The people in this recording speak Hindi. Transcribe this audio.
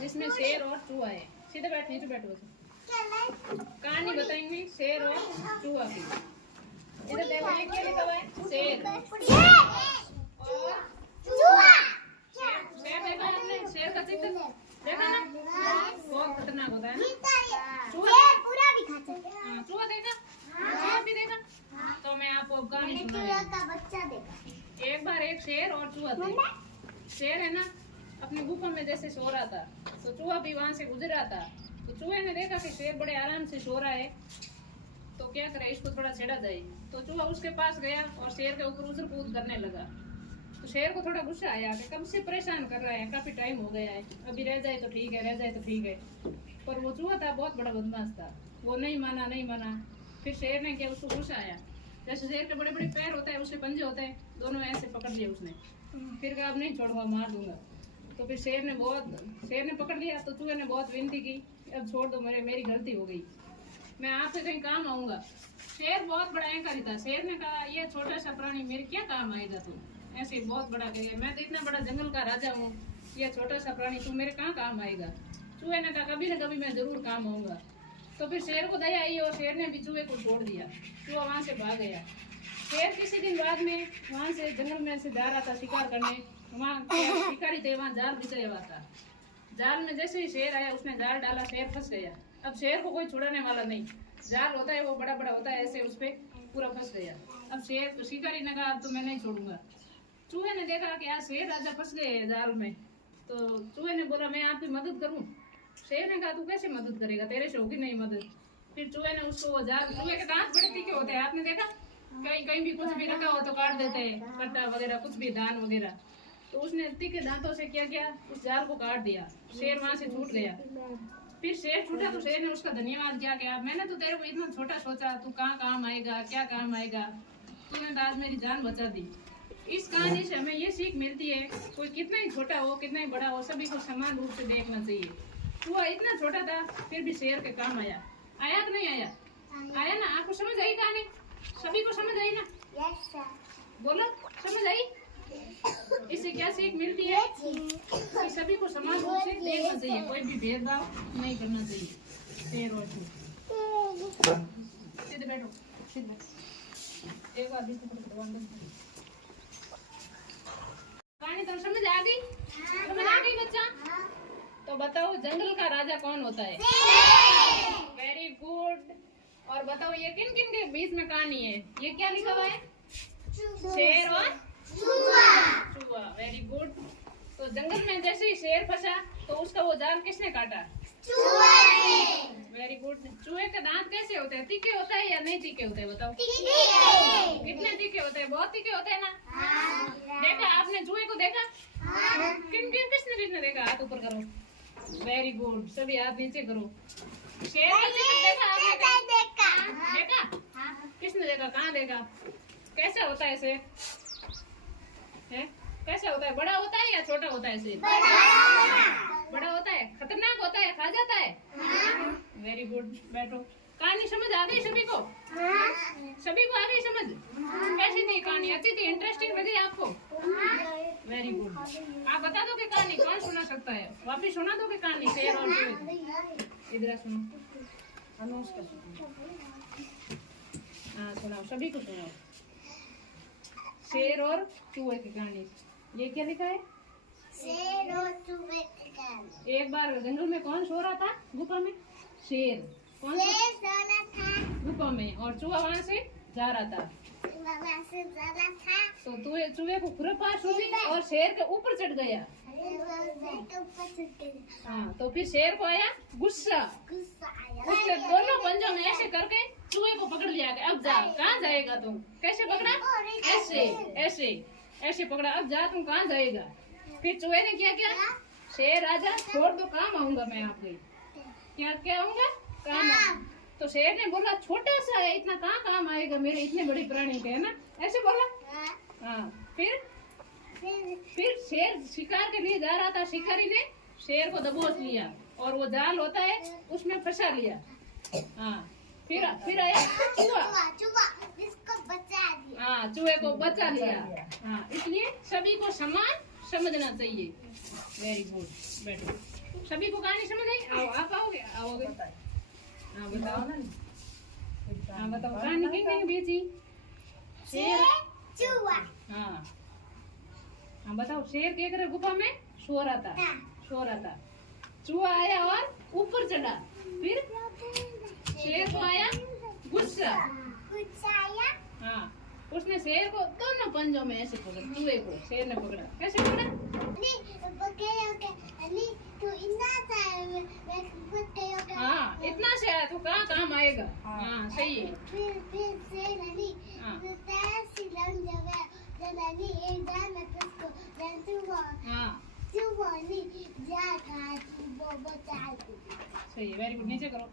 जिसमें शेर और चूहा है। सीधे बैठ, नीचे बैठो। कहानी बताएंगे शेर और चूहा की। इधर देखो, ये क्या लिखा हुआ है? शेर और चूहा। शेर देखा आपने? शेर का चित्र देखा ना? बहुत खतरनाक होता है ना। चूहा पूरा भी खाता है। हाँ, चूहा देखा? चूहा भी देखा? तो मैं आपको कहानी सुनाऊंगी। बच्चा देखा। एक बार एक शेर और चूहा थे। शेर है ना, अपनी गुफा में जैसे सो रहा था, तो चूहा भी वहां से गुजर रहा था। तो चूहे ने देखा कि शेर बड़े आराम से सो रहा है, तो क्या करे, इसको थोड़ा छेड़ा जाए। तो चूहा उसके पास गया और शेर के ऊपर उछल कूद करने लगा। तो शेर को थोड़ा गुस्सा आया कि कब से परेशान कर रहा है, काफी टाइम हो गया है, अभी रह जाए तो ठीक है, रह जाए तो ठीक है। पर वो चूहा था बहुत बड़ा बदमाश था, वो नहीं माना, नहीं माना। फिर शेर ने क्या, उसको गुस्सा आया। जैसे शेर के बड़े बड़े पैर होते हैं, उसके पंजे होते हैं, दोनों ऐसे पकड़ लिए उसने। फिर कहा अब नहीं छोड़ूंगा, मार दूंगा। तो फिर शेर ने पकड़ लिया। तो चूहे ने बहुत विनती की, अब छोड़ दो, मेरी गलती हो गई, मैं आपसे कहीं काम आऊंगा। शेर बहुत बड़ा अहंकारी था। शेर ने कहा ये छोटा सा प्राणी मेरे क्या काम आएगा, तू ऐसे बहुत बड़ा कहे, मैं तो इतना बड़ा जंगल का राजा हूँ, ये छोटा सा प्राणी तू मेरे कहाँ काम आएगा। चूहे ने कहा कभी न कभी मैं जरूर काम आऊंगा। तो फिर शेर को दया आई और शेर ने भी चूहे को छोड़ दिया। चूहा वहां से भाग गया। शेर किसी दिन बाद में वहां से जंगल में से जा रहा था शिकार करने। वहाँ शिकारी थे, वहाँ जाल बिछाया हुआ था। जाल में जैसे ही शेर आया, उसने जाल डाला, शेर फंस गया। अब शेर को कोई छुड़ाने वाला नहीं, जाल होता है वो बड़ा बड़ा होता है, ऐसे उस पे पूरा फंस गया। अब शेर, शिकारी ने कहा अब तो मैं नहीं छोड़ूंगा। चूहे ने देखा कि यार शेर राजा फंस गए जाल में। तो चूहे ने बोला मैं आपकी मदद करूं। शेर ने कहा तू कैसे मदद करेगा, तेरे से होगी नहीं मदद। फिर चूहे ने उसको वो जाल, चूहे के दांत बड़े तीखे होते हैं, आपने देखा? कहीं कहीं भी कुछ भी रखा हो तो काट देते हैं, कट्टा वगैरह, कुछ भी दान वगैरह। तो उसने तीखे दांतों से क्या किया, उस जाल को काट दिया। शेर वहां से छूट गया। फिर शेर छूटा तो शेर ने उसका धन्यवाद किया कि मैंने तो तेरे को इतना छोटा सोचा, तू कहाँ काम आएगा, क्या काम आएगा, तूने तो आज मेरी जान बचा दी। इस कहानी से हमें ये सीख मिलती है, कोई कितना ही छोटा हो, कितना ही बड़ा हो, सभी को समान रूप से देखना चाहिए। चूहा इतना छोटा था फिर भी शेर के काम आया। आया कि नहीं आया? आया ना। आपको समझ आई कहानी? सभी को समझ आई ना? Yes sir. बोलो, समझ आई? इससे क्या सीख मिलती है कि सभी को समान रूप से देखना चाहिए, कोई भी भेदभाव नहीं करना चाहिए। शेर और चूहा, सीधे बैठो, सीधे बैठो। एक बार कहानी तो समझ आ गई? समझ आ गई बच्चा? तो बताओ जंगल का राजा कौन होता है? Very good. और बताओ ये किन किन के बीच में कहानी है? ये क्या लिखा हुआ है? शेर और चूहा। Very good. तो जंगल में जैसे ही शेर फंसा तो उसका वो जाल किसने काटा? Very good. चूहे के दांत कैसे होते हैं? तीखे होता है या नहीं तीखे होते हैं? बताओ। कितने तीखे होते हैं? बहुत तीखे होते हैं ना? देखा आपने चूहे को देखा? किसने देखा? हाथ ऊपर करो। Very good. सभी हाथ नीचे करो। शेर का चित्र देखा आपने? देखा? किसने देखा? कहाँ देखा? कैसा होता है शेर? कैसा होता है? बड़ा होता है या छोटा होता है शेर? बड़ा होता है। खतरनाक होता है, खा जाता है। Very good. बैठो। कहानी समझ आ गई सभी को? सभी को आ गई समझ? कैसी थी कहानी? अच्छी थी? इंटरेस्टिंग लगी आपको? Very good. आप बता दो कि कहानी कौन सुना सकता है? वापिस सुना दो कि कहानी शेर और चूहे। इधर सुनो। हाँ सुनाओ, सभी को सुनाओ। शेर और चूहे की कहानी। ये क्या लिखा है? शेर और चूहे की कहानी। एक बार जंगल में कौन सो रहा था? गुफा में। शेर कौन सो रहा था गुफा में, और चूहा वहाँ से जा रहा था। तो चूहे को खुरपास हुई और शेर के ऊपर चढ़ गया। हाँ, तो फिर शेर को आया गुस्सा। उसने दोनों पंजों में ऐसे करके चूहे को पकड़ लिया कि अब जा, कहाँ जाएगा तुम? कैसे पकड़ा? ऐसे ऐसे ऐसे पकड़ा, अब जा तुम कहाँ जाएगा? फिर चूहे ने क्या किया? शेर राजा छोड़ दो, काम आऊंगा मैं आपके। क्या आऊंगा? काम। तो शेर ने बोला छोटा सा है, इतना कहाँ काम आएगा मेरे इतने बड़े प्राणी के, है ना? ऐसे बोला। हाँ, फिर शेर शिकार के लिए जा रहा था। शिकारी ने शेर को दबोच लिया और वो जाल होता है उसमें फंसा लिया। हाँ, फिर आया चूहा, जिसको बचा दिया। हाँ, चूहे को बचा लिया। हाँ, इसलिए सभी को समान समझना चाहिए। Very good. बैठो। सभी को कहानी समझ आई? आओ आप आओगे आओगे हाँ बताओ हाँ बताओ कहानी किन किन बेची शेर चूहा हाँ हाँ बताओ शेर क्या करे गुफा में सो रहा था चूहा आया और ऊपर चढ़ा फिर शेर को आया गुस्सा गुस्साया हाँ उसने शेर को दोनों पंजों में ऐसे पकड़ा चूहे को शेर ने पकड़ा कैसे पकड़ा नहीं पकड़ो के नहीं तू इतना सा मैं पकड़ो के हाँ इतना से आया तो कहाँ काम आएगा हाँ सही है फिर से नहीं हाँ। पैसे लग जावे जनानी एक जान में उसको जन हाँ तू नहीं जा खा तू वो बचा सही है वेरी गुड नीचे करो